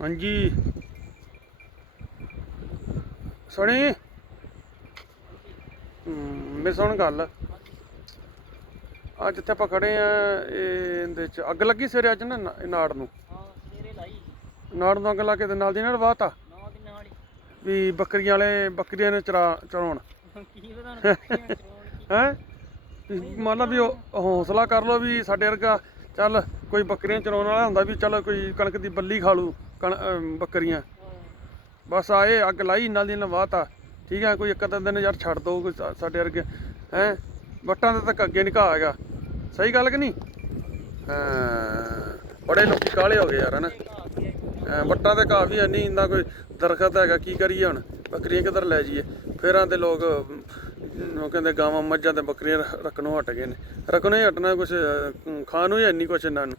ਹਾਂਜੀ। ਸੁਣੀ ਮੇਰੀ ਸੁਣ ਗੱਲ। ਅੱਜ ਜਿੱਥੇ ਆਪਾਂ ਖੜੇ ਆ ਇਹ ਇਹਦੇ ਚ। ਅੱਗ ਲੱਗੀ ਸਵੇਰੇ ਅੱਜ ਨਾ ਨਾੜ ਨੂੰ। ਹਾਂ ਸਵੇਰੇ ਲਾਈ ਨਾੜ ਨੂੰ ਅੱਗ ਲਾ ਕੇ ਤੇ ਨਾਲ ਦੀ ਨਾਲ ਵਾਤਾ। ਦੀ ਨਾਲ ਵੀ ਬੱਕਰੀਆਂ ਵਾਲੇ ਬੱਕਰੀਆਂ ਨੇ ਚਰਾ ਚਰਾਉਣ। ਕੀ ਪਤਾ ਹੁਣ ਹੈ? ਮੰਨ ਲਾ ਵੀ ਹੌਸਲਾ ਕਰ ਲੋ ਵੀ ਸਾਡੇ ਵਰਗਾ ਚੱਲ ਕੋਈ ਬੱਕਰੀਆਂ ਚਰਾਉਣ ਵਾਲਾ ਹੁੰਦਾ ਵੀ ਚੱਲ ਕੋਈ ਕਣਕ ਦੀ ਬੱਲੀ ਖਾ ਲੂ ਕਣ ਬੱਕਰੀਆਂ। ਬਸ ਆਏ ਅੱਗ ਲਾਈ, ਨਾਲ ਦੀ ਨਾਲ ਠੀਕ ਹੈ ਕੋਈ ਇੱਕ ਅੱਧਾ ਦਿਨ ਯਾਰ ਛੱਡ ਦੋ ਕੋਈ ਸਾਡੇ ਵਰਗੇ। ਹੈ? ਵੱਟਾਂ ਦਾ ਤੱਕ ਅੱਗੇ ਨਿਕਾ ਹੈਗਾ। ਸਹੀ ਗੱਲ ਕਿ ਨਹੀਂ? ਹਾਂ, ਬੜੇ ਲੋਕੀ ਕਾਲੇ ਹੋ ਗਏ ਯਾਰ, ਹਨਾ? ਐਂ ਵੱਟਾਂ ਤੇ ਕਾਫੀ ਨਹੀਂ ਇੰਨਾ ਕੋਈ ਦਰਖਤ ਹੈਗਾ, ਕੀ ਕਰੀਏ ਹੁਣ? ਬੱਕਰੀਆਂ ਕਿੱਧਰ ਲੈ ਜਾਈਏ? ਫੇਰਾਂ ਦੇ ਲੋਕ ਉਹ ਕਹਿੰਦੇ ਗਾਵਾਂ ਮੱਝਾਂ ਤੇ ਬੱਕਰੀਆਂ ਰ- ਰੱਖਣੋਂ ਹਟ ਗਏ ਨੇ। ਰੱਖਣੋਂ ਹੀ ਹਟਣਾ ਕੁਛ ਖਾਣ ਨੂੰ ਹੀ ਨਹੀਂ ਕੁਛ ਇਹਨਾਂ ਨੂੰ।